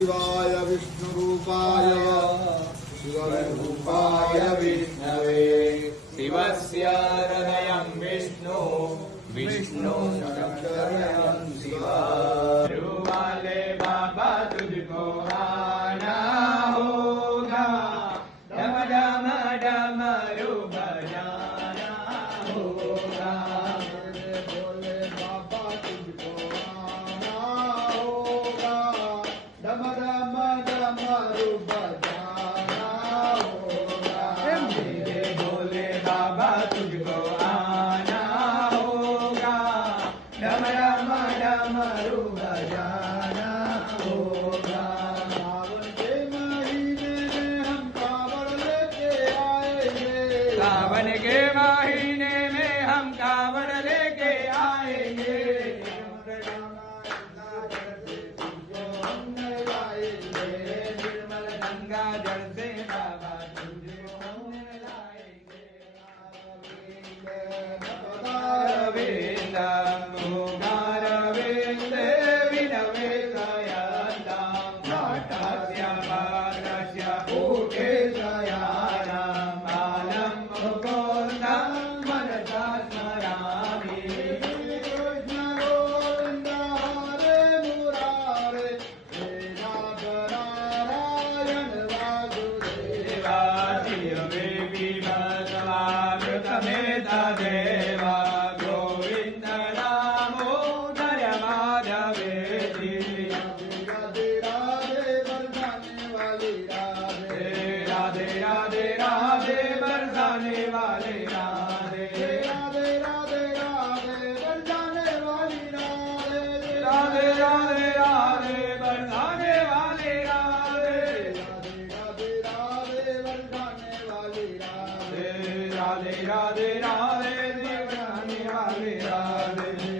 शिवाय विष्णुरूपाय। शिवरूपाय विष्णवे। शिवस्य हृदयं विष्णु। विष्णु शङ्करं शिवा। रुमाले बाबा तुझको आना होगा डम डम डम रू बजाना होगा डमरू बजाना होगा मेरे भोले बाबा तुझको होगा डम डम डम बजाना होगा सावन के महीने हम कावड़ लेके आएँगे सावन के महीने गंगा जल से बाबा तुझे राधे राधे राधे बरसाने वाले राधे राधे राधे राधे बरसाने वाले राधे राधे राधे राधे बरसाने वाले राधे